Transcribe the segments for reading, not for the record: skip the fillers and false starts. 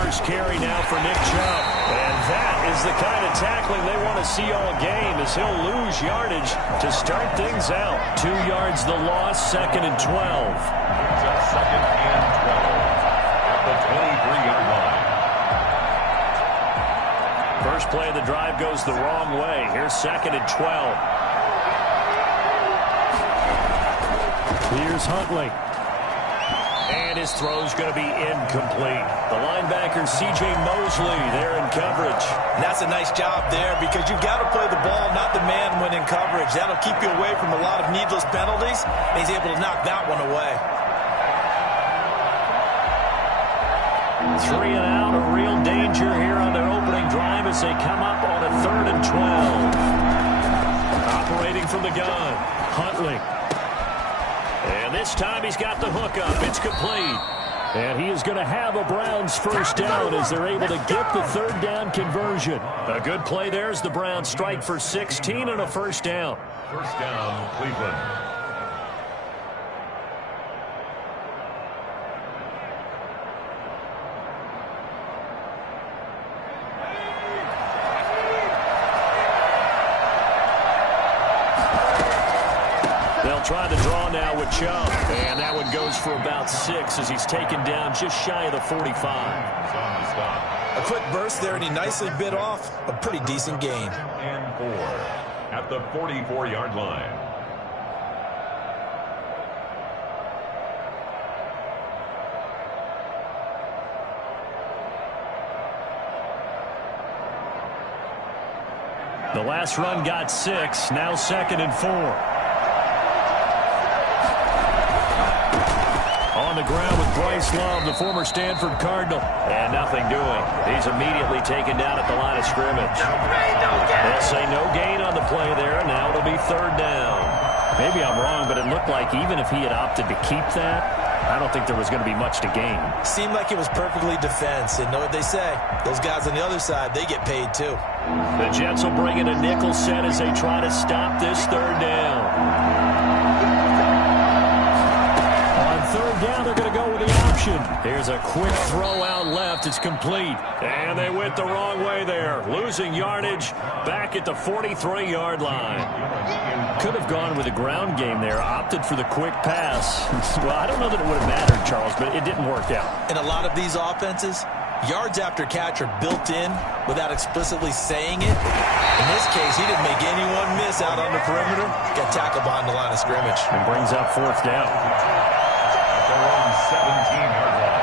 first carry now for Nick Chubb. And that is the kind of tackling they want to see all game, as he'll lose yardage to start things out. 2 yards the loss, 2nd and 12. It's a 2nd and 12 at the 23-yard line. First play of the drive goes the wrong way. Here's 2nd and 12. Here's Huntley. And his throw's going to be incomplete. The linebacker, C.J. Mosley, there in coverage. And that's a nice job there, because you've got to play the ball, not the man, when in coverage. That'll keep you away from a lot of needless penalties. And he's able to knock that one away. 3 and out, a real danger here on their opening drive as they come up on a 3rd and 12. Operating from the gun, Huntley. And this time he's got the hookup. It's complete. And he is going to have a Browns first down as they're able to get the 3rd down conversion. A good play there as the Browns strike for 16 and a first down. First down, Cleveland. Try the draw now with Chubb. And that one goes for about 6 as he's taken down just shy of the 45. A quick burst there, and he nicely bit off a pretty decent gain. And 4 at the 44-yard line. The last run got 6. Now 2nd and 4. On the ground with Bryce Love, the former Stanford Cardinal. And nothing doing. He's immediately taken down at the line of scrimmage. They'll say no gain on the play there. Now it'll be 3rd down. Maybe I'm wrong, but it looked like even if he had opted to keep that, I don't think there was going to be much to gain. Seemed like it was perfectly defense. And know what they say? Those guys on the other side, they get paid too. The Jets will bring in a nickel set as they try to stop this 3rd down. 3rd down, they're going to go with the option. Here's a quick throw out left. It's complete. And they went the wrong way there. Losing yardage back at the 43-yard line. Could have gone with a ground game there. Opted for the quick pass. Well, I don't know that it would have mattered, Charles, but it didn't work out. In a lot of these offenses, yards after catch are built in without explicitly saying it. In this case, he didn't make anyone miss out on the perimeter. Got tackled behind the line of scrimmage. And brings up 4th down. Their own 17-yard line.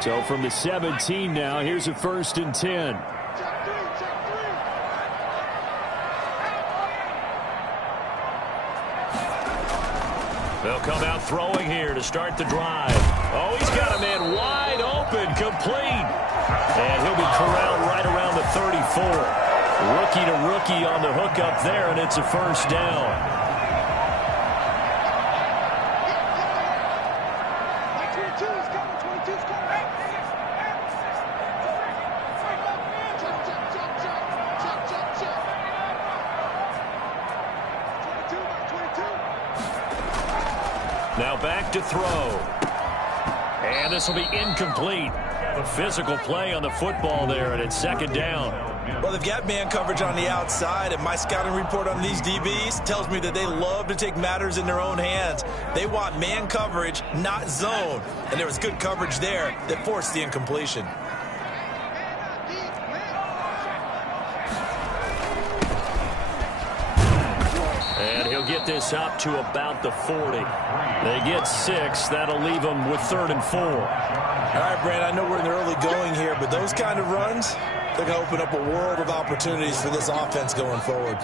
So from the 17 now, here's a 1st and 10. They'll come out throwing here to start the drive. Oh, he's got a man wide open, complete. And he'll be corralled right around the 34. Rookie to rookie on the hookup there, and it's a first down. Now back to throw. And this will be incomplete. A physical play on the football there, and it's 2nd down. Well, they've got man coverage on the outside, and my scouting report on these DBs tells me that they love to take matters in their own hands. They want man coverage, not zone. And there was good coverage there that forced the incompletion. And he'll get this up to about the 40. They get 6. That'll leave them with 3rd and 4. All right, Brad, I know we're in the early going here, but those kind of runs, they're going to open up a world of opportunities for this offense going forward.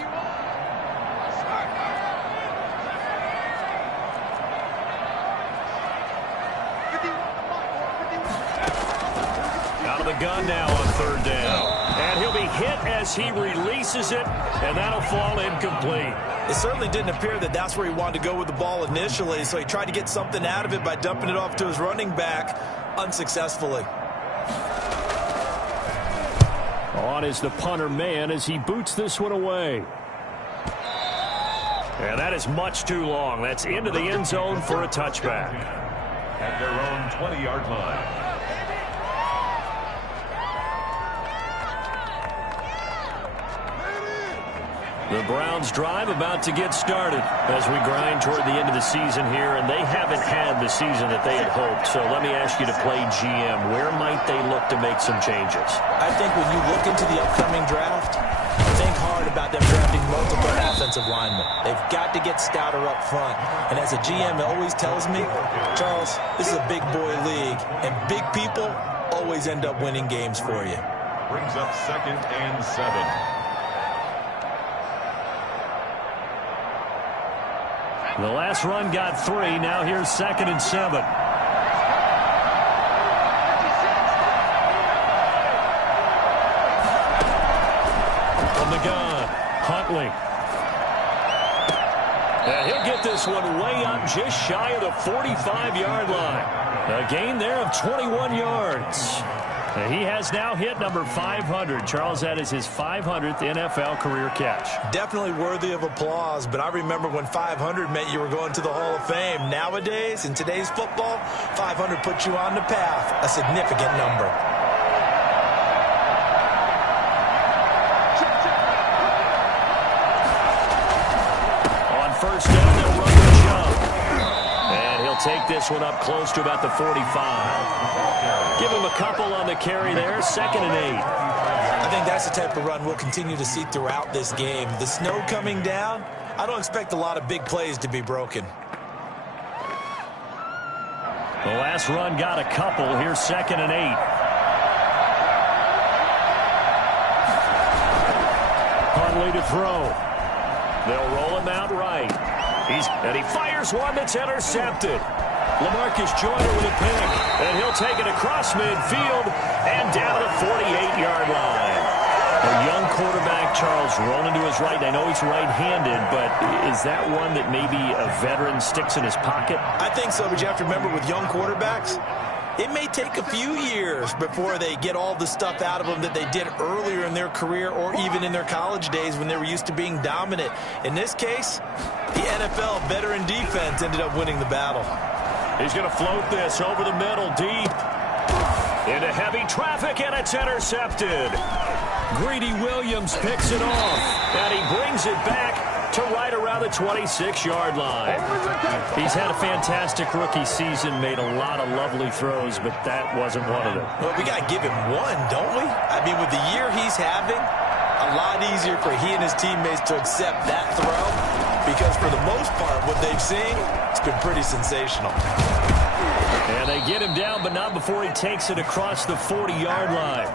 Out of the gun now on 3rd down. And he'll be hit as he releases it, and that'll fall incomplete. It certainly didn't appear that that's where he wanted to go with the ball initially, so he tried to get something out of it by dumping it off to his running back unsuccessfully. On is the punter man as he boots this one away. And that is much too long. That's into the end zone for a touchback. At their own 20-yard line. The Browns drive about to get started as we grind toward the end of the season here, and they haven't had the season that they had hoped. So let me ask you to play GM. Where might they look to make some changes? I think when you look into the upcoming draft, think hard about them drafting multiple offensive linemen. They've got to get stouter up front. And as a GM always tells me, Charles, this is a big boy league, and big people always end up winning games for you. Brings up 2nd and 7. The last run got 3. Now here's 2nd and 7. From the gun, Huntley. And he'll get this one way up just shy of the 45-yard line. A gain there of 21 yards. He has now hit number 500. Charles, that is his 500th NFL career catch. Definitely worthy of applause, but I remember when 500 meant you were going to the Hall of Fame. Nowadays, in today's football, 500 puts you on the path, a significant number. On first down, they'll run the jump. And he'll take this one up close to about the 45. Give him a couple on the carry there, 2nd and 8. I think that's the type of run we'll continue to see throughout this game. The snow coming down, I don't expect a lot of big plays to be broken. The last run got a couple. Here's 2nd and 8. Huntley to throw. They'll roll him out right. And he fires one that's intercepted. LaMarcus Joyner with a pick, and he'll take it across midfield and down the 48-yard line. A young quarterback, Charles, rolling to his right. I know he's right-handed, but is that one that maybe a veteran sticks in his pocket? I think so, but you have to remember with young quarterbacks, it may take a few years before they get all the stuff out of them that they did earlier in their career or even in their college days when they were used to being dominant. In this case, the NFL veteran defense ended up winning the battle. He's going to float this over the middle, deep. Into heavy traffic, and it's intercepted. Greedy Williams picks it off, and he brings it back to right around the 26-yard line. He's had a fantastic rookie season, made a lot of lovely throws, but that wasn't one of them. Well, we got to give him one, don't we? I mean, with the year he's having, a lot easier for he and his teammates to accept that throw, because for the most part, what they've seen, it's been pretty sensational. And they get him down, but not before he takes it across the 40-yard line.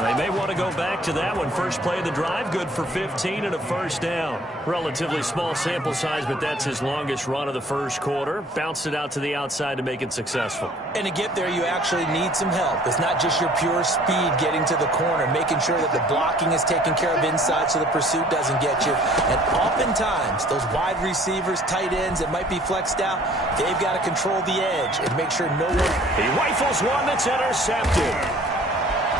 They may want to go back to that one. First play of the drive, good for 15 and a first down. Relatively small sample size, but that's his longest run of the first quarter. Bounced it out to the outside to make it successful. And to get there, you actually need some help. It's not just your pure speed getting to the corner, making sure that the blocking is taken care of inside so the pursuit doesn't get you. And oftentimes, those wide receivers, tight ends that might be flexed out, they've got to control the edge and make sure no one... He rifles one that's intercepted.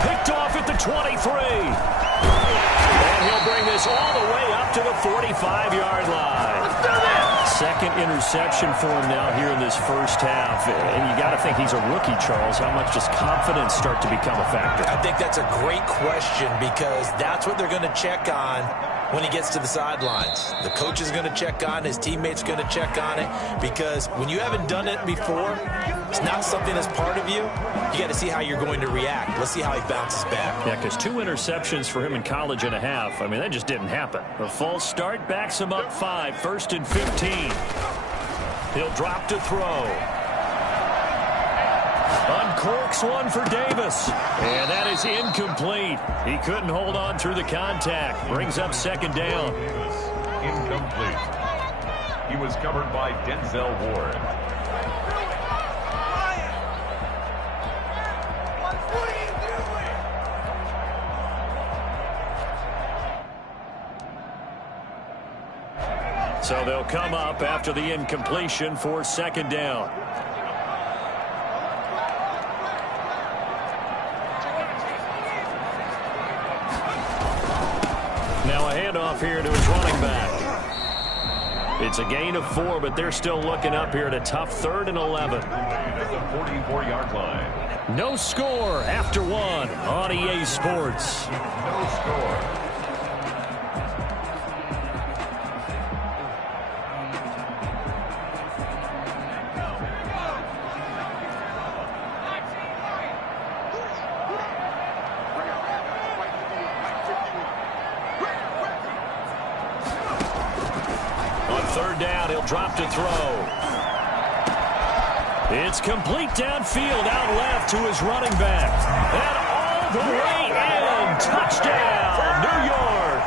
Picked off at the 23. And he'll bring this all the way up to the 45-yard line. Let's do this. Second interception for him now here in this first half. And you got to think he's a rookie, Charles. How much does confidence start to become a factor? I think that's a great question because that's what they're going to check on when he gets to the sidelines. The coach is going to check on it. His teammates are going to check on it because when you haven't done it before, it's not something that's part of you. You got to see how you're going to react. Let's see how he bounces back. Yeah, because 2 interceptions for him in college and a half. I mean, that just didn't happen. A false start backs him up 5. 1st and 15. He'll drop to throw. Uncorks one for Davis. And that is incomplete. He couldn't hold on through the contact. Brings up 2nd down. Incomplete. He was covered by Denzel Ward. So they'll come up after the incompletion for second down. Now a handoff here to his running back. It's a gain of 4, but they're still looking up here at a tough 3rd and 11. At the 44-yard line. No score after 1 on EA Sports. No score. On 3rd down, he'll drop to throw. It's complete downfield, out left to his running back. And all the way in. Touchdown, New York.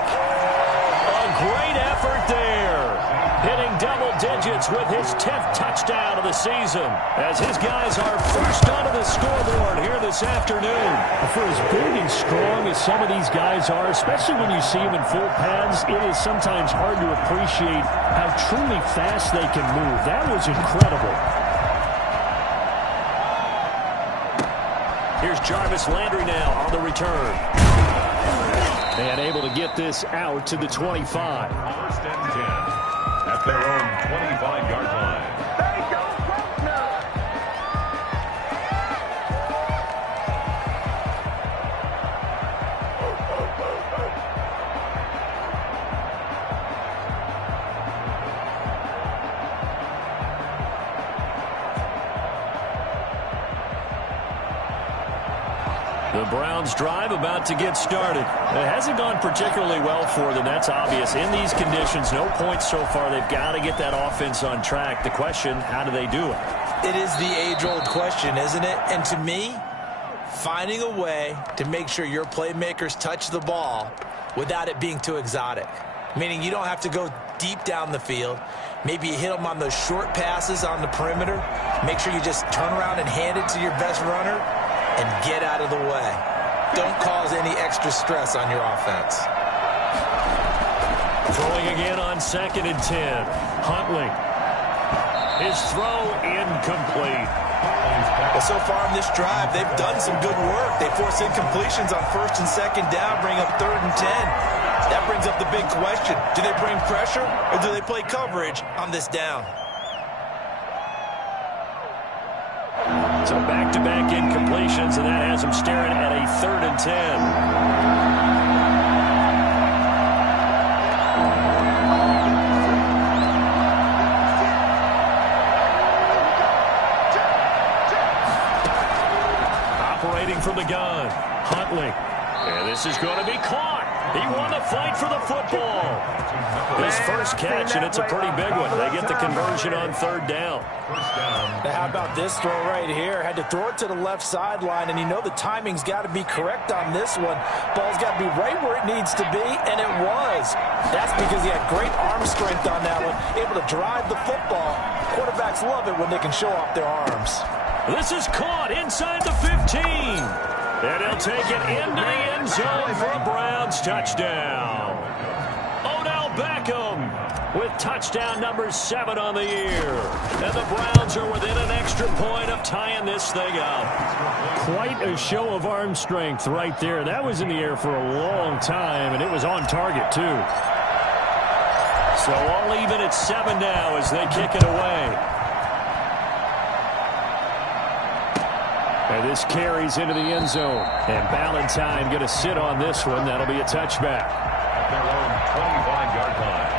A great effort there. Hitting double digits with his 10th touchdown of the season. As his guys are first onto the scoreboard here this afternoon. For as big and strong as some of these guys are, especially when you see them in full pads, it is sometimes hard to appreciate how truly fast they can move. That was incredible. Here's Jarvis Landry now on the return. And able to get this out to the 25. 1st and 10 at their own 25-yard line. The Browns drive about to get started. It hasn't gone particularly well for them. That's obvious. In these conditions, no points so far. They've got to get that offense on track. The question, how do they do it? It is the age-old question, isn't it? And to me, finding a way to make sure your playmakers touch the ball without it being too exotic. Meaning you don't have to go deep down the field. Maybe you hit them on those short passes on the perimeter. Make sure you just turn around and hand it to your best runner and get out of the way. Don't cause any extra stress on your offense. Throwing again on 2nd and 10. Huntley. His throw incomplete. Well, so far in this drive, they've done some good work. They force incompletions on 1st and 2nd down, bring up 3rd and 10. That brings up the big question. Do they bring pressure or do they play coverage on this down? So back-to-back incompletions, and that has them staring at a 3rd and 10. Operating from the gun, Huntley. And this is going to be caught. He won the fight for the football. His first catch, and it's a pretty big one. They get the conversion on 3rd down. Now, how about this throw right here? Had to throw it to the left sideline, and you know the timing's got to be correct on this one. Ball's got to be right where it needs to be, and it was. That's because he had great arm strength on that one, able to drive the football. Quarterbacks love it when they can show off their arms. This is caught inside the 15. And he'll take it into the end zone for a Browns touchdown. Odell Beckham with touchdown number 7 on the year. And the Browns are within an extra point of tying this thing up. Quite a show of arm strength right there. That was in the air for a long time, and it was on target, too. So all even at 7 now as they kick it away. And this carries into the end zone. And Ballantyne going to sit on this one. That'll be a touchback. At their own 25-yard line.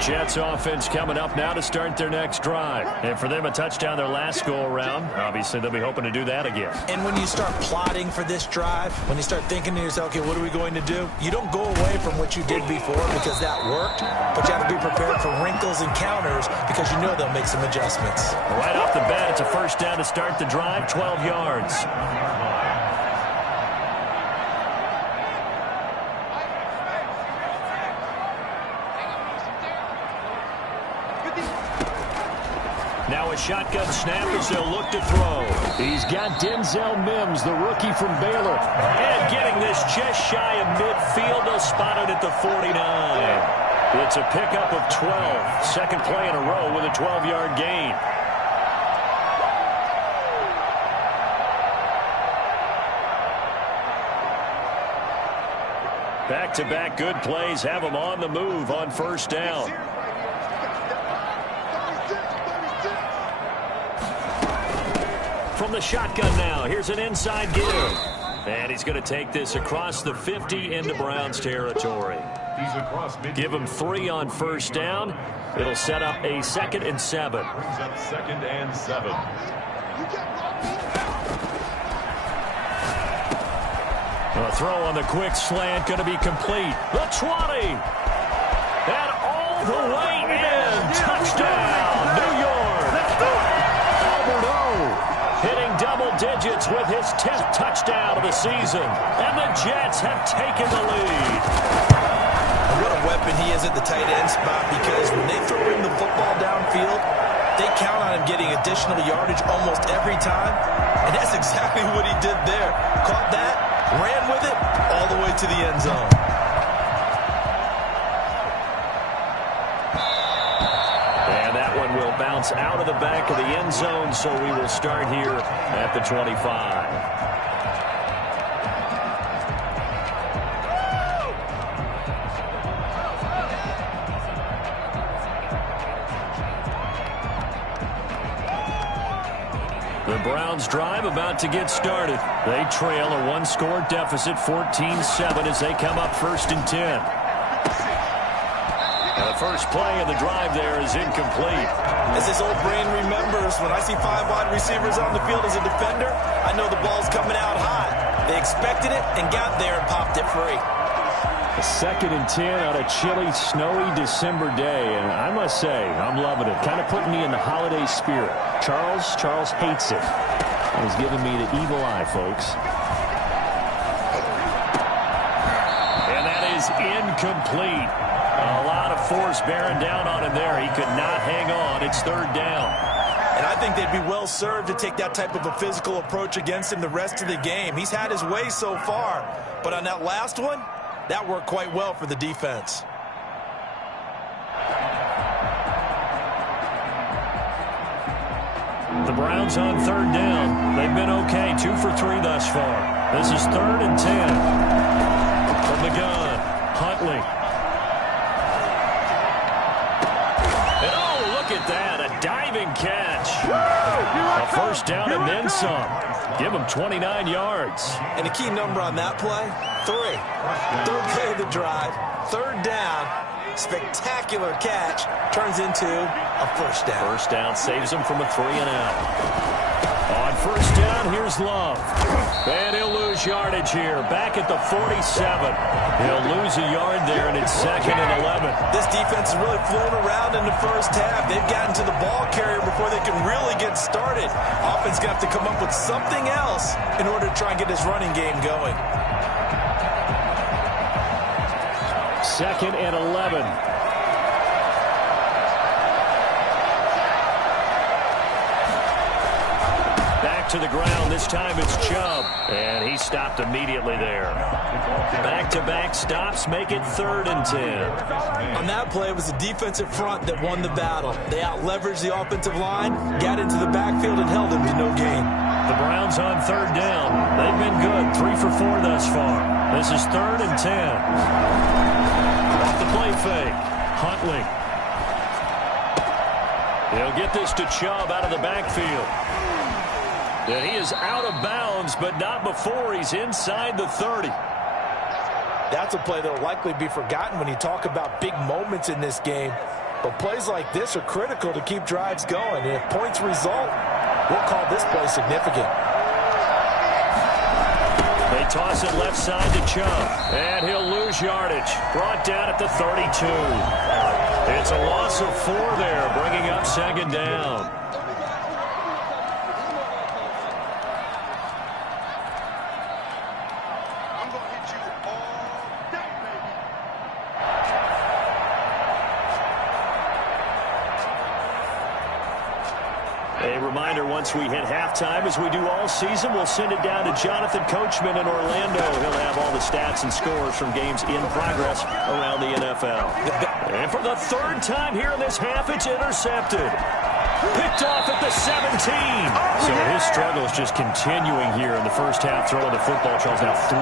Jets offense coming up now to start their next drive. And for them, a touchdown their last go-around. Obviously, they'll be hoping to do that again. And when you start plotting for this drive, when you start thinking to yourself, okay, what are we going to do? You don't go away from what you did before because that worked, but you have to be prepared for wrinkles and counters because you know they'll make some adjustments. Right off the bat, it's a first down to start the drive, 12 yards. Now a shotgun snap as they'll look to throw. He's got Denzel Mims, the rookie from Baylor. And getting this just shy of midfield, they'll spot it at the 49. It's a pickup of 12. Second play in a row with a 12-yard gain. Back-to-back good plays have them on the move on first down. From the shotgun now, here's an inside give. And he's going to take this across the 50 into Browns territory. Give him 3 on first down. It'll set up a 2nd and 7. Brings up 2nd and 7. A throw on the quick slant going to be complete. The 20. And all the way in. Touchdown, New York. Alberto hitting double digits with his 10th touchdown of the season. And the Jets have taken the lead. What a weapon he is at the tight end spot, because when they throw him the football downfield, they count on him getting additional yardage almost every time. And that's exactly what he did there. Caught that, ran with it all the way to the end zone. And that one will bounce out of the back of the end zone, so we will start here at the 25. The Browns drive about to get started. They trail a 1-score deficit, 14-7, as they come up 1st and 10. The first play of the drive there is incomplete. As his old brain remembers, when I see 5 wide receivers on the field as a defender, I know the ball's coming out high. They expected it and got there and popped it free. A 2nd and 10 on a chilly, snowy December day, and I must say, I'm loving it. Kind of putting me in the holiday spirit. Charles hates it. And he's giving me the evil eye, folks. And that is incomplete. A lot of force bearing down on him there. He could not hang on. It's 3rd down. And I think they'd be well served to take that type of a physical approach against him the rest of the game. He's had his way so far, but on that last one, that worked quite well for the defense. The Browns on 3rd down. They've been okay. 2 for 3 thus far. This is 3rd and 10. From the gun, Huntley. And oh, look at that. A diving catch. A first down and then some. Give him 29 yards. And the key number on that play, 3. 3rd play of the drive, 3rd down, spectacular catch, turns into a first down. First down saves him from a 3-and-out. On first down, here's Love. And he'll lose yardage here. Back at the 47. He'll lose a yard there, and it's 2nd and 11. This defense has really flown around in the first half. They've gotten to the ball carrier before they can really get started. Offense going to have to come up with something else in order to try and get this running game going. 2nd and 11. Back to the ground. This time it's Chubb. And he stopped immediately there. Back-to-back stops make it 3rd and 10. On that play, it was the defensive front that won the battle. They out-leveraged the offensive line, got into the backfield, and held him to no gain. The Browns on 3rd down. They've been good. 3 for 4 thus far. This is 3rd and 10. Off the play fake. Huntley. He'll get this to Chubb out of the backfield. And he is out of bounds, but not before he's inside the 30. That's a play that will likely be forgotten when you talk about big moments in this game. But plays like this are critical to keep drives going. And if points result, we'll call this play significant. They toss it left side to Chubb. And he'll lose yardage. Brought down at the 32. It's a loss of 4 there, bringing up 2nd down. reminder, once we hit halftime, as we do all season, we'll send it down to Jonathan Coachman in Orlando. He'll have all the stats and scores from games in progress around the NFL. And for the third time here in this half, it's intercepted. Picked off at the 17. So his struggles just continuing here in the first half, throwing the football. Charles, now 3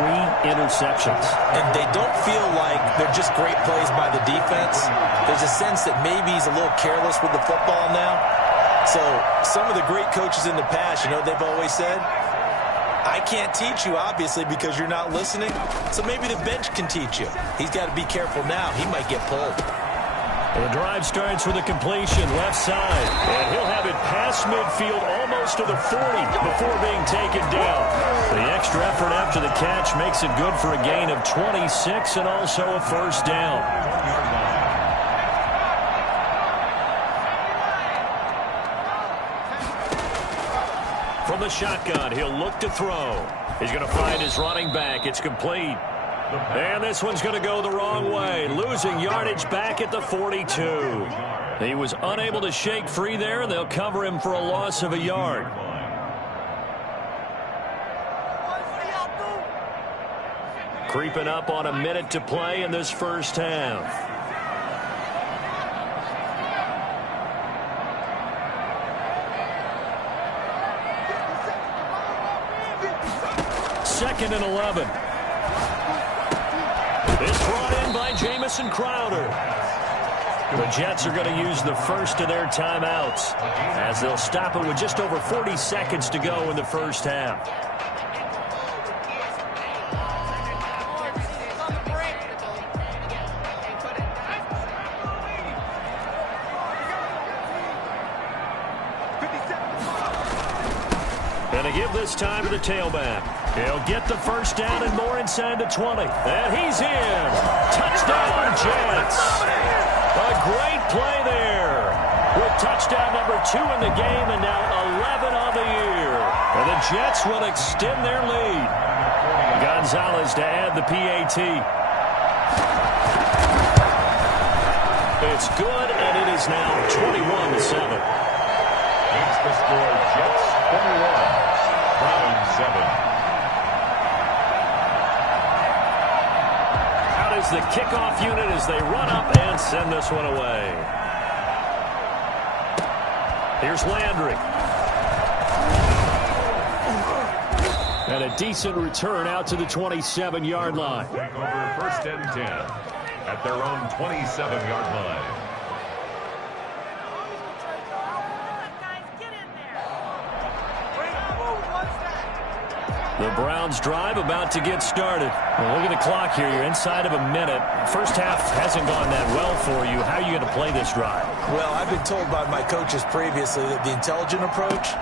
interceptions. And they don't feel like they're just great plays by the defense. There's a sense that maybe he's a little careless with the football now. So some of the great coaches in the past, you know, they've always said, I can't teach you, obviously, because you're not listening. So maybe the bench can teach you. He's got to be careful now. He might get pulled. The drive starts with a completion left side, and he'll have it past midfield almost to the 40 before being taken down. The extra effort after the catch makes it good for a gain of 26 and also a first down. From the shotgun, he'll look to throw. He's going to find his running back. It's complete. And this one's going to go the wrong way, losing yardage back at the 42. He was unable to shake free there, and they'll cover him for a loss of a yard. Creeping up on a minute to play in this first half. Second and 11. It's brought in by Jamison Crowder. The Jets are going to use the first of their timeouts as they'll stop it with just over 40 seconds to go in the first half. And to give this time to the tailback. He'll get the first down and more inside the 20. And he's in. Touchdown, Jets. A great play there. With touchdown number 2 in the game and now 11 on the year. And the Jets will extend their lead. Gonzalez to add the PAT. It's good, and it is now 21-7. Makes the score Jets 21, Browns 7. Is the kickoff unit as they run up and send this one away. Here's Landry. And a decent return out to the 27-yard line. Take over first and 10 at their own 27-yard line. The Browns drive about to get started. Well, look at the clock here. You're inside of a minute. First half hasn't gone that well for you. How are you going to play this drive? Well, I've been told by my coaches previously that the intelligent approach.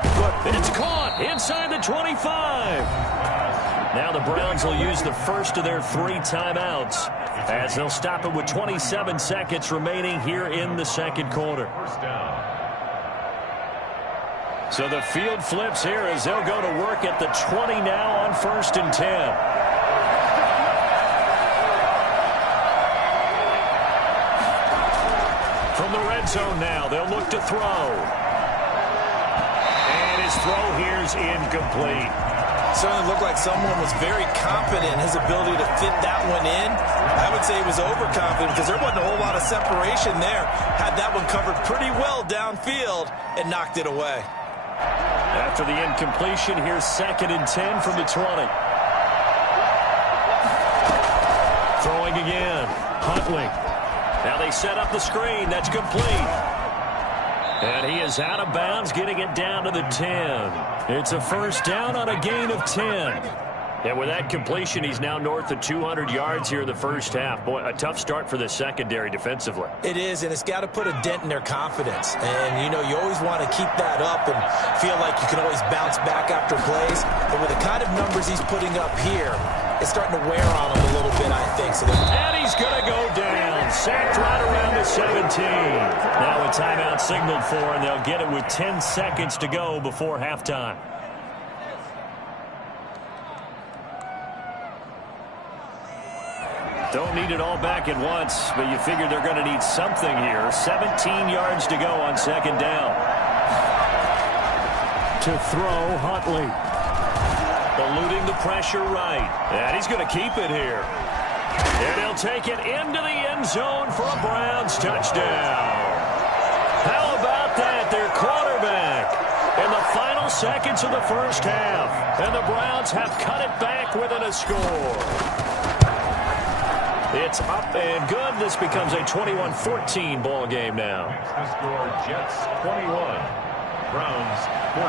It's caught inside the 25. Now the Browns will use the first of their 3 timeouts as they'll stop it with 27 seconds remaining here in the second quarter. First down. So the field flips here as they'll go to work at the 20 now on first and 10. From the red zone now, they'll look to throw. And his throw here's incomplete. Certainly looked like someone was very confident in his ability to fit that one in. I would say he was overconfident because there wasn't a whole lot of separation there. Had that one covered pretty well downfield and knocked it away. After the incompletion, here's second and 10 from the 20. Throwing again. Huntley. Now they set up the screen. That's complete. And he is out of bounds, getting it down to the 10. It's a first down on a gain of 10. And with that completion, he's now north of 200 yards here in the first half. Boy, a tough start for the secondary defensively. It is, and it's got to put a dent in their confidence. And, you know, you always want to keep that up and feel like you can always bounce back after plays. But with the kind of numbers he's putting up here, it's starting to wear on him a little bit, I think. And he's going to go down. Sacked right around the 17. Now a timeout signaled for, and they'll get it with 10 seconds to go before halftime. Don't need it all back at once, but you figure they're going to need something here. 17 yards to go on second down. To throw, Huntley. Eluding the pressure right. And he's going to keep it here. And he'll take it into the end zone for a Browns touchdown. How about that? Their quarterback in the final seconds of the first half. And the Browns have cut it back within a score. It's up and good. This becomes a 21-14 ball game now. The score, Jets 21, Browns 14.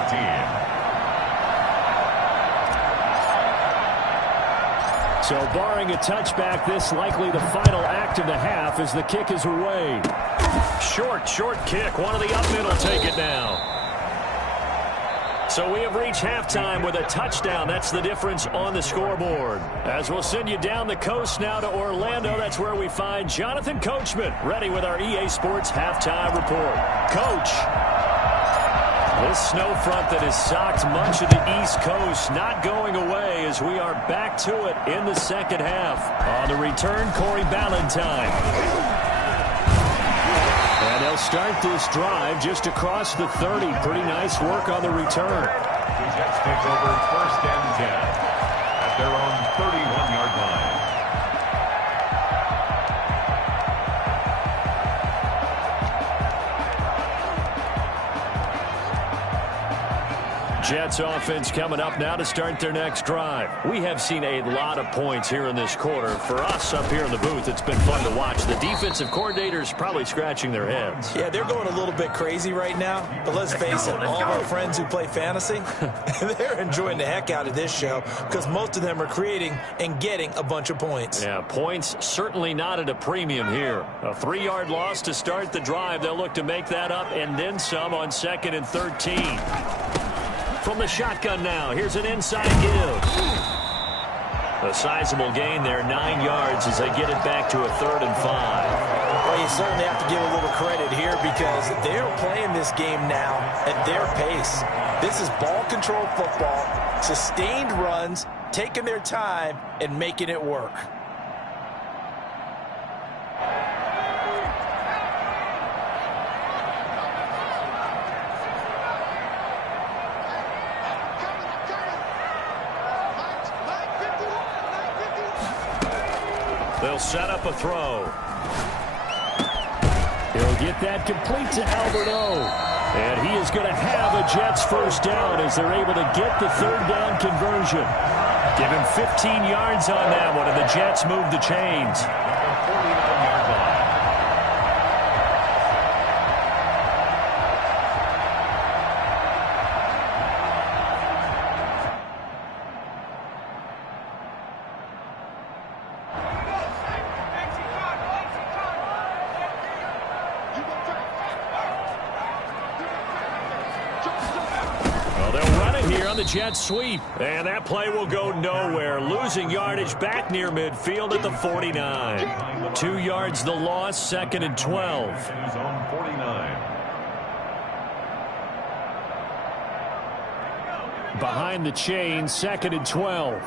So barring a touchback, this likely the final act of the half as the kick is away. Short kick. One of the up mid will take it now. So we have reached halftime with a touchdown. That's the difference on the scoreboard. As we'll send you down the coast now to Orlando, that's where we find Jonathan Coachman ready with our EA Sports halftime report. Coach, this snow front that has socked much of the East Coast not going away as we are back to it in the second half. On the return, Corey Ballantyne. And they'll start this drive just across the 30. Pretty nice work on the return. The Jets take over 1st and 10 at their own 31-yard line. Jets offense coming up now to start their next drive. We have seen a lot of points here in this quarter. For us up here in the booth, it's been fun to watch. The defensive coordinators probably scratching their heads. Yeah, they're going a little bit crazy right now. But let's face it, all of our friends who play fantasy, they're enjoying the heck out of this show because most of them are creating and getting a bunch of points. Yeah, points certainly not at a premium here. A 3-yard loss to start the drive. They'll look to make that up and then some on 2nd and 13. From the shotgun now, here's an inside give. A sizable gain there, 9 yards as they get it back to a 3rd and 5. Well, you certainly have to give a little credit here because they're playing this game now at their pace. This is ball control football, sustained runs, taking their time and making it work. They'll set up a throw. He'll get that complete to Albert O. And he is going to have a Jets first down as they're able to get the 3rd down conversion. Give him 15 yards on that one, and the Jets move the chains. 49-yard line. The Jets sweep, and that play will go nowhere. Losing yardage back near midfield at the 49. 2 yards the loss, 2nd and 12. Zone 49. Behind the chain, 2nd and 12.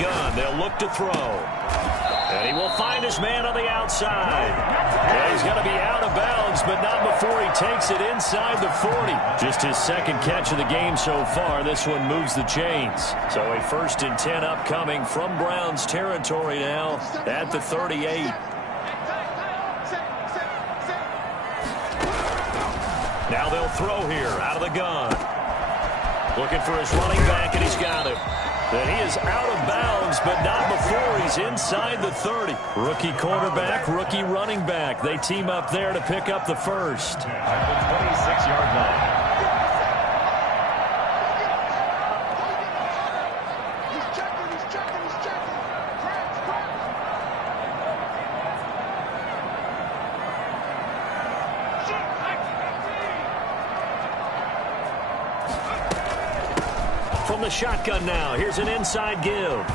Gun. They'll look to throw. And he will find his man on the outside. And he's going to be out of bounds, but not before he takes it inside the 40. Just his 2nd catch of the game so far. This one moves the chains. So a 1st and 10 upcoming from Browns territory now at the 38. Now they'll throw here out of the gun. Looking for his running back, and he's got him. And he is out of bounds, but not before he's inside the 30. Rookie quarterback, rookie running back. They team up there to pick up the first. At the 26-yard line. From the shotgun now, here's an inside give.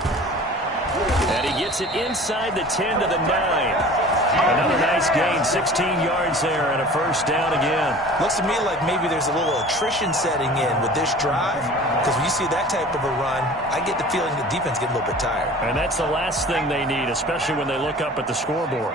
And he gets it inside the 10 to the 9. Another nice Nice gain, 16 yards there and a first down again. Looks to me like maybe there's a little attrition setting in with this drive, because when you see that type of a run, I get the feeling the defense getting a little bit tired. And that's the last thing they need, especially when they look up at the scoreboard.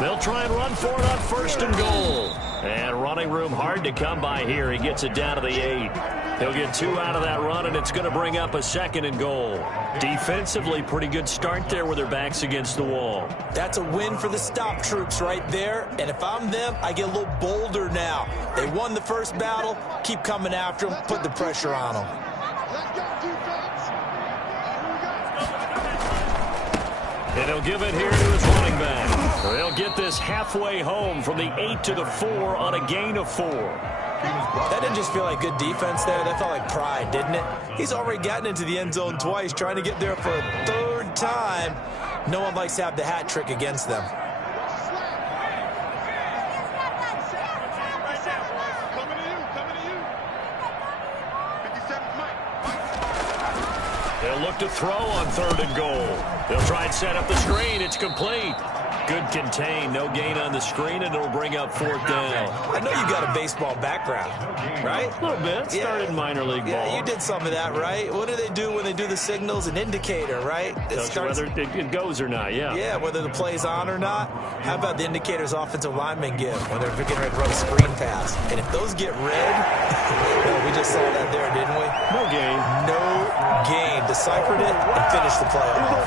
They'll try and run for it on first and goal. And running room hard to come by here. He gets it down to the 8. He'll get 2 out of that run, and it's going to bring up a second and goal. Defensively, pretty good start there with their backs against the wall. That's a win for the stop troops right there. And if I'm them, I get a little bolder now. They won the first battle. Keep coming after them. Put the pressure on them. And he'll give it here to his running back. They'll get this halfway home from the 8 to the 4 on a gain of 4. That didn't just feel like good defense there. That felt like pride, didn't it? He's already gotten into the end zone twice, trying to get there for a 3rd time. No one likes to have the hat trick against them. They'll look to throw on 3rd and goal. They'll try and set up the screen. It's complete. Good contain. No gain on the screen, and it'll bring up 4th down. I know you got a baseball background, right? A little bit. Started minor league ball. Yeah, you did some of that, right? What do they do when they do the signals? An indicator, right? Whether it goes or not, yeah. Yeah, whether the play's on or not. How about the indicators offensive linemen give when they're getting ready to run a screen pass? And if those get red, well, we just saw that there, didn't we? No gain. No gain. Deciphered it and finished the play off.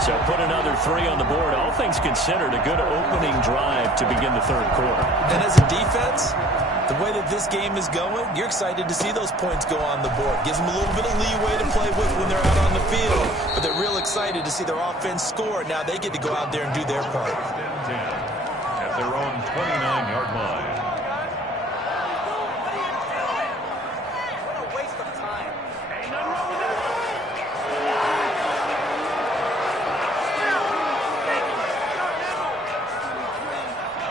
So put another 3 on the board. All things considered, a good opening drive to begin the 3rd quarter. And as a defense, the way that this game is going, you're excited to see those points go on the board. Gives them a little bit of leeway to play with when they're out on the field. But they're real excited to see their offense score. Now they get to go out there and do their part. At their own 29-yard line.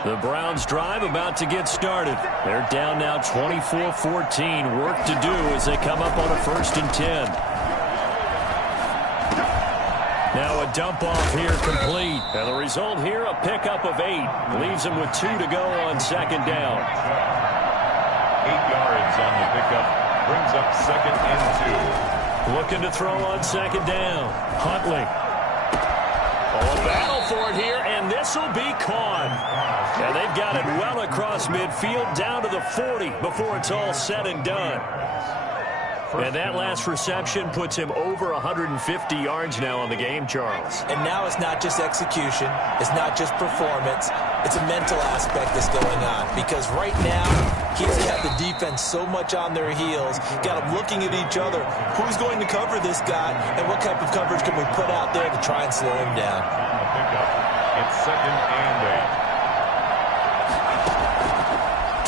The Browns drive about to get started. They're down now 24-14. Work to do as they come up on a 1st and 10. Now a dump off here complete. And the result here, a pickup of 8. Leaves them with 2 to go on 2nd down. 8 yards on the pickup. Brings up 2nd and 2. Looking to throw on 2nd down. Huntley. Oh, battle for it here, and this will be caught. And they've got it well across midfield down to the 40 before it's all said and done. And that last reception puts him over 150 yards now on the game, Charles. And now it's not just execution. It's not just performance. It's a mental aspect that's going on. Because right now, he's got the defense so much on their heels. Got them looking at each other. Who's going to cover this guy? And what type of coverage can we put out there to try and slow him down? It's 2nd and 8.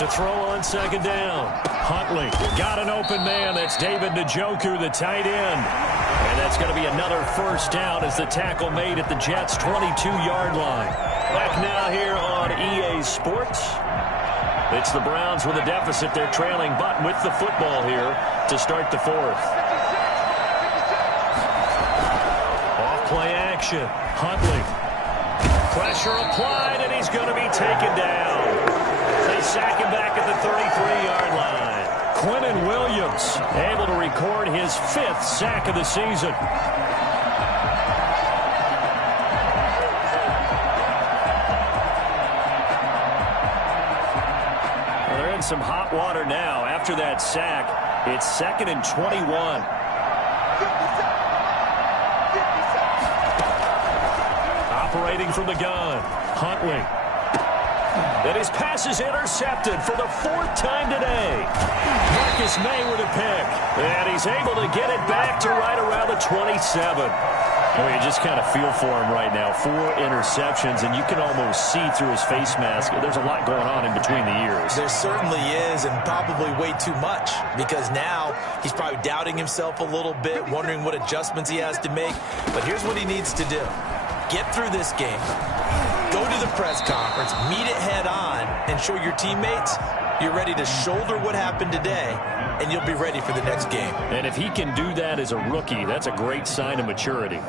To throw on 2nd down. Huntley got an open man. That's David Njoku, the tight end. And that's going to be another 1st down as the tackle made at the Jets' 22-yard line. Back now here on EA Sports. It's the Browns with a deficit. They're trailing, but with the football here to start the 4th. Off play action. Huntley. Pressure applied, and he's going to be taken down. They sack him back at the 33-yard line. Quinnen Williams able to record his 5th sack of the season. Well, they're in some hot water now. After that sack, it's 2nd and 21. Operating from the gun, Huntley. And his pass is intercepted for the 4th time today. Marcus May with a pick. And he's able to get it back to right around the 27. Well, you just kind of feel for him right now. 4 interceptions, and you can almost see through his face mask. There's a lot going on in between the ears. There certainly is, and probably way too much, because now he's probably doubting himself a little bit, wondering what adjustments he has to make. But here's what he needs to do. Get through this game. Go to the press conference, meet it head on, and show your teammates you're ready to shoulder what happened today and you'll be ready for the next game. And if he can do that as a rookie, that's a great sign of maturity.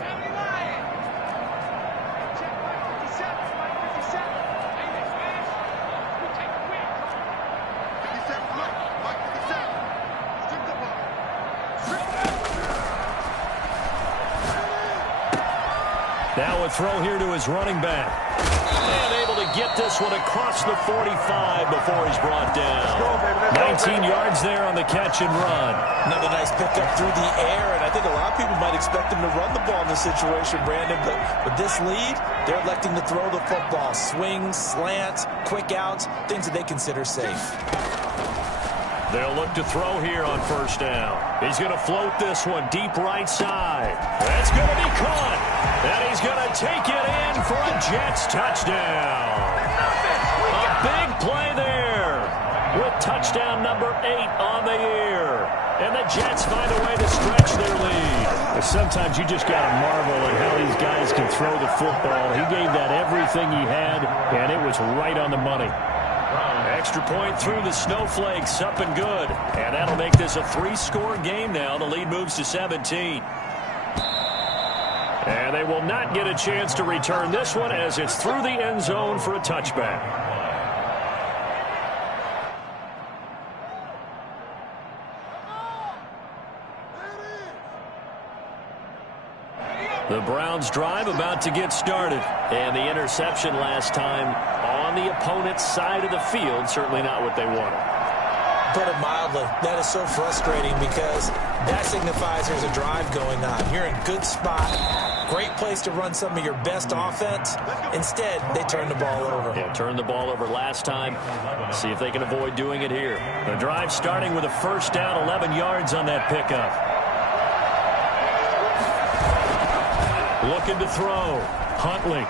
Now a throw here to his running back. And able to get this one across the 45 before he's brought down. 19 yards there on the catch and run. Another nice pickup through the air, and I think a lot of people might expect him to run the ball in this situation, Brandon, but with this lead, they're electing to throw the football. Swings, slants, quick outs, things that they consider safe. They'll look to throw here on first down. He's going to float this one deep right side. That's going to be caught. And he's going to take it in for a Jets touchdown. A big play there with touchdown number 8 on the year. And the Jets find a way to stretch their lead. Sometimes you just got to marvel at how these guys can throw the football. He gave that everything he had, and it was right on the money. Extra point through the Snowflakes, up and good. And that'll make this a 3-score game now. The lead moves to 17. And they will not get a chance to return this one as it's through the end zone for a touchback. The Browns drive about to get started. And the interception last time on the opponent's side of the field, certainly not what they wanted. Put it mildly, that is so frustrating because that signifies there's a drive going on. You're in a good spot, great place to run some of your best offense. Instead, they turn the ball over. Yeah, turned the ball over last time. See if they can avoid doing it here. The drive starting with a first down, 11 yards on that pickup. Looking to throw. Huntley.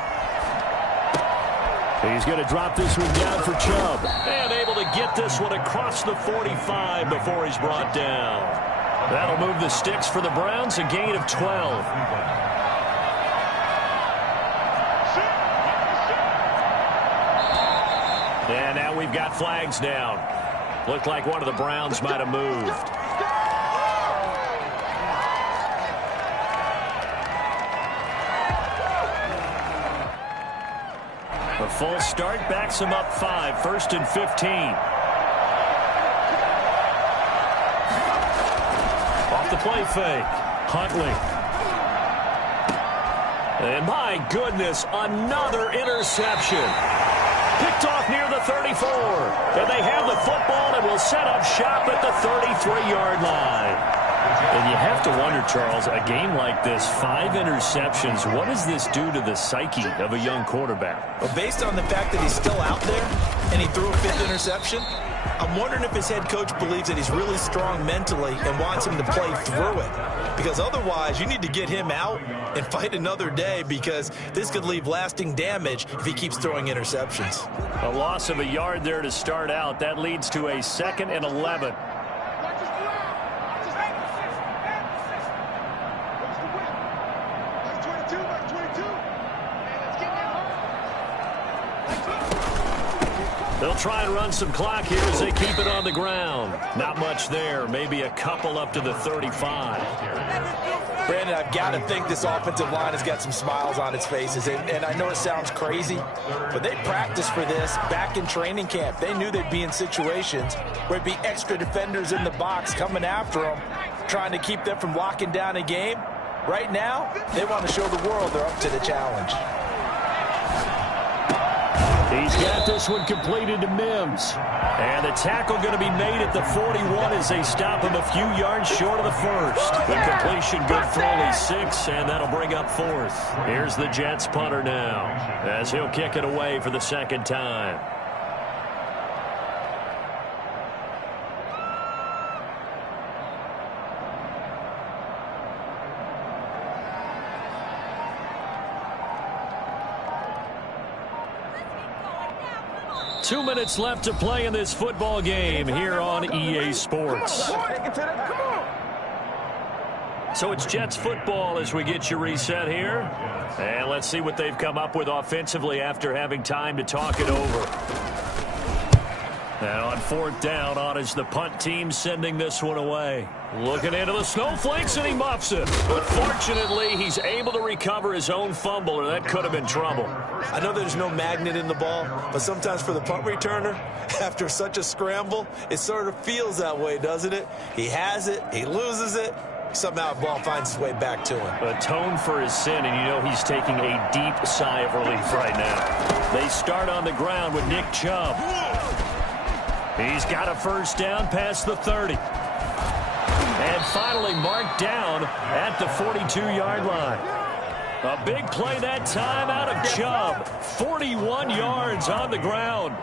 He's going to drop this one down for Chubb. And able to get this one across the 45 before he's brought down. That'll move the sticks for the Browns, a gain of 12. And now we've got flags down. Looked like one of the Browns might have moved. A full start backs him up 5, 1st and 15. Off the play fake. Huntley. And my goodness, another interception. Picked off near the 34. And they have the football and will set up shop at the 33-yard line. And you have to wonder, Charles, a game like this, 5 interceptions, what does this do to the psyche of a young quarterback? Well, based on the fact that he's still out there and he threw a 5th interception, I'm wondering if his head coach believes that he's really strong mentally and wants him to play through it. Because otherwise, you need to get him out and fight another day because this could leave lasting damage if he keeps throwing interceptions. A loss of a yard there to start out. That leads to a 2nd and 11. They'll try and run some clock here as they keep it on the ground. Not much there. Maybe a couple up to the 35. Brandon, I've got to think this offensive line has got some smiles on its faces. And I know it sounds crazy, but they practiced for this back in training camp. They knew they'd be in situations where it'd be extra defenders in the box coming after them, trying to keep them from locking down a game. Right now, they want to show the world they're up to the challenge. He's got this one completed to Mims. And the tackle going to be made at the 41 as they stop him a few yards short of the first. The completion good for only 6, and that'll bring up 4th. Here's the Jets punter now as he'll kick it away for the 2nd time. Two minutes left to play in this football game here on EA Sports. So it's Jets football as we get you reset here. And let's see what they've come up with offensively after having time to talk it over. And on 4th down, on is the punt team sending this one away. Looking into the snowflakes, and he muffs it. But fortunately, he's able to recover his own fumble, or that could have been trouble. I know there's no magnet in the ball, but sometimes for the punt returner, after such a scramble, it sort of feels that way, doesn't it? He has it, he loses it, somehow the ball finds its way back to him. Atone for his sin, and you know he's taking a deep sigh of relief right now. They start on the ground with Nick Chubb. He's got a first down past the 30. And finally marked down at the 42-yard line. A big play that time out of Chubb. 41 yards on the ground.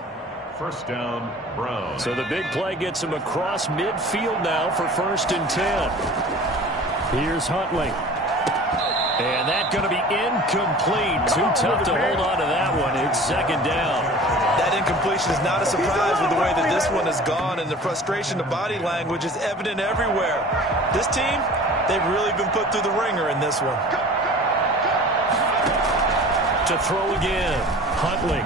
First down, Brown. So the big play gets him across midfield now for 1st and 10. Here's Huntley. And that's going to be incomplete. Too tough to hold on to that one. It's 2nd down. That incompletion is not a surprise with the way that this one has gone, and the frustration, the body language is evident everywhere. This team, they've really been put through the ringer in this one. To throw again, Huntley.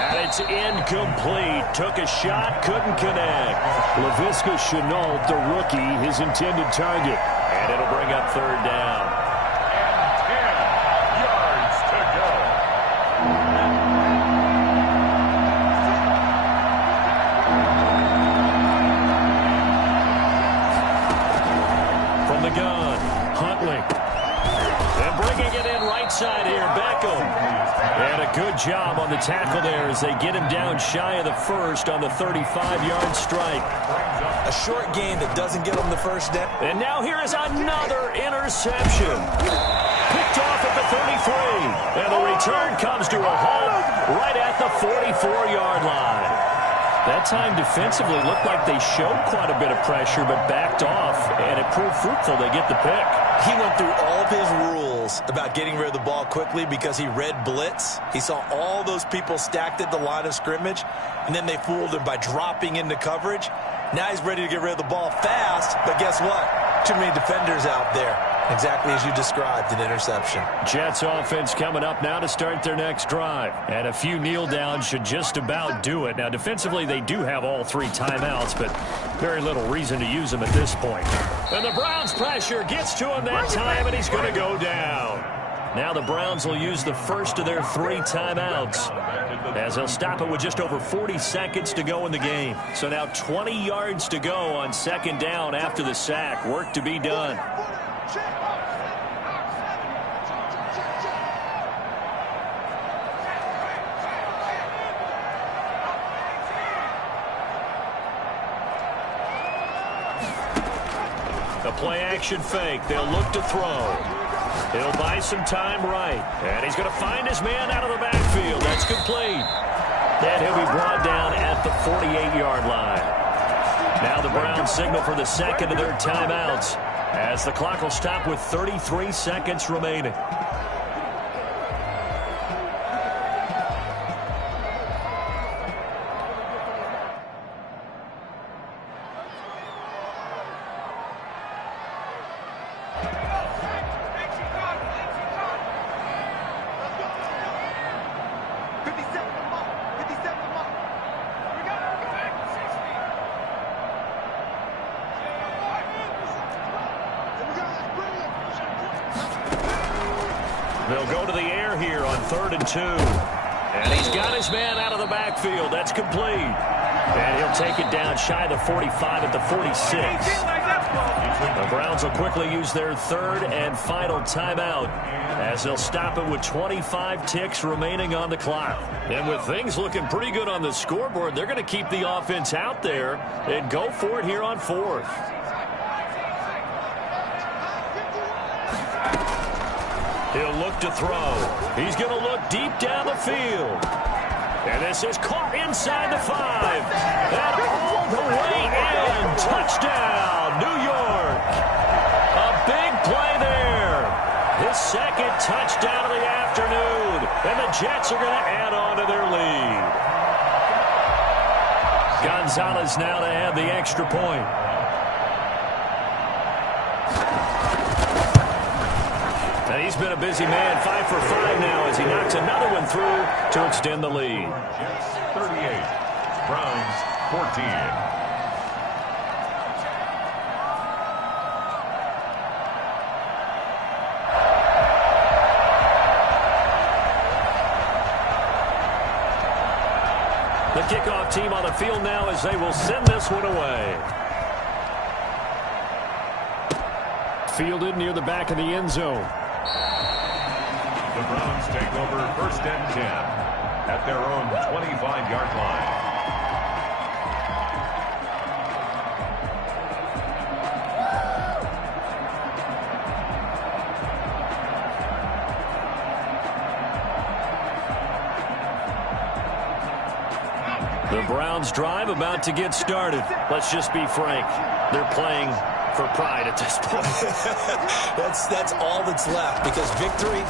And it's incomplete. Took a shot, couldn't connect. Laviska Shenault, the rookie, his intended target. And it'll bring up 3rd down. And 10 yards to go. From the gun, Huntley. And bringing it in right side here, Beckham. And a good job on the tackle there as they get him down shy of the first on the 35-yard strike. A short game that doesn't get him the first down. And now here is another interception. Picked off at the 33. And the return comes to a halt right at the 44-yard line. That time defensively looked like they showed quite a bit of pressure but backed off, and it proved fruitful. They get the pick. He went through all of his rules about getting rid of the ball quickly because he read blitz. He saw all those people stacked at the line of scrimmage, and then they fooled him by dropping into coverage. Now he's ready to get rid of the ball fast, but guess what? Too many defenders out there. Exactly as you described, an interception. Jets offense coming up now to start their next drive. And a few kneel downs should just about do it. Now, defensively, they do have all 3 timeouts, but very little reason to use them at this point. And the Browns' pressure gets to him that time, and he's going to go down. Now the Browns will use the first of their 3 timeouts, as they'll stop it with just over 40 seconds to go in the game. So now 20 yards to go on 2nd down after the sack. Work to be done. A play-action fake. They'll look to throw. He'll buy some time right. And he's going to find his man out of the backfield. That's complete. And he'll be brought down at the 48-yard line. Now the Browns signal for the 2nd of their timeouts, as the clock will stop with 33 seconds remaining. They'll go to the air here on 3rd and 2. And he's got his man out of the backfield. That's complete. And he'll take it down shy of the 45 at the 46. The Browns will quickly use their 3rd and final timeout, as they'll stop it with 25 ticks remaining on the clock. And with things looking pretty good on the scoreboard, they're going to keep the offense out there and go for it here on 4th. He'll look to throw. He's going to look deep down the field. And this is caught inside the 5. And all the way in. Touchdown, New York. A big play there. His 2nd touchdown of the afternoon. And the Jets are going to add on to their lead. Gonzalez now to add the extra point. And he's been a busy man, 5 for 5 now, as he knocks another one through to extend the lead. Jets 38, Browns 14. The kickoff team on the field now as they will send this one away. Fielded near the back of the end zone. The Browns take over 1st and 10 at their own 25-yard line. The Browns drive about to get started. Let's just be frank. They're playing for pride at this point. That's all that's left, because victory,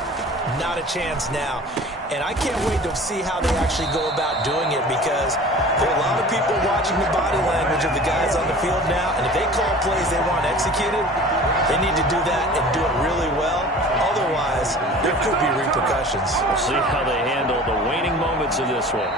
not a chance now. And I can't wait to see how they actually go about doing it, because there are a lot of people watching the body language of the guys on the field now, and if they call plays they want executed, they need to do that and do it really well. Otherwise, there could be repercussions. We'll see how they handle the waning moments of this one.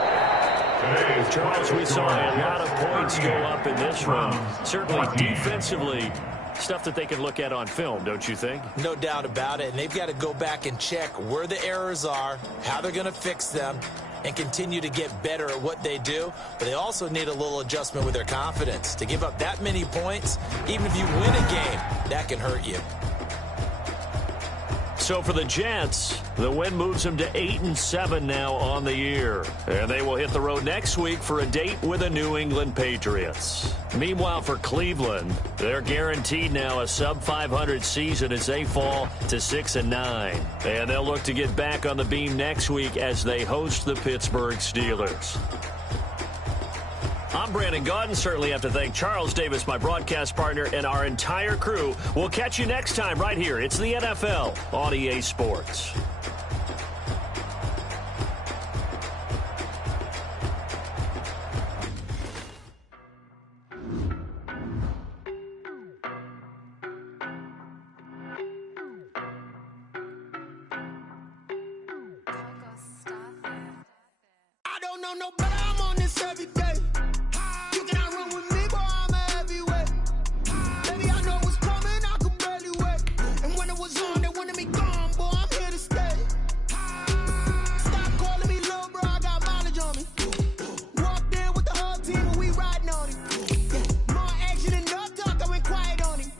Charles, we saw a lot of points go up in this one. Certainly defensively, stuff that they can look at on film, don't you think? No doubt about it. And they've got to go back and check where the errors are, how they're going to fix them, and continue to get better at what they do. But they also need a little adjustment with their confidence. To give up that many points, even if you win a game, that can hurt you. So for the Jets, the win moves them to 8-7 now on the year. And they will hit the road next week for a date with the New England Patriots. Meanwhile, for Cleveland, they're guaranteed now a sub-500 season as they fall to 6-9. And they'll look to get back on the beam next week as they host the Pittsburgh Steelers. I'm Brandon Gaudin. Certainly have to thank Charles Davis, my broadcast partner, and our entire crew. We'll catch you next time right here. It's the NFL on EA Sports. I don't know no better. I'm on this every day. You cannot run with me, boy. I'm a heavyweight. Baby, I know what's coming. I could barely wait. And when it was on, they wanted me gone, boy. I'm here to stay. Stop calling me little bro. I got mileage on me. Walked in with the whole team and we riding on him. More action than no talk. I went quiet on him.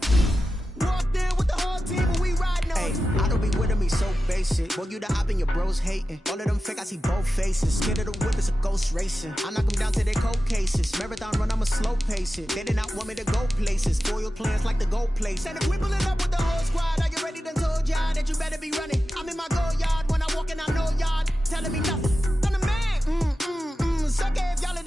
Walked in with the whole team and we riding on him. I don't be with me so basic. Boy, you the op and your bros hating. All of them fake, I see both faces. Scared of the whip, it's a ghost racing. I knock them down to their cold cases. Marathon run, I'ma slow pace it. They did not want me to go places. Foil plans like the gold place. And if we pulling up with the whole squad, are you ready to told y'all that you better be running? I'm in my go yard when I walk in, I know y'all telling me nothing.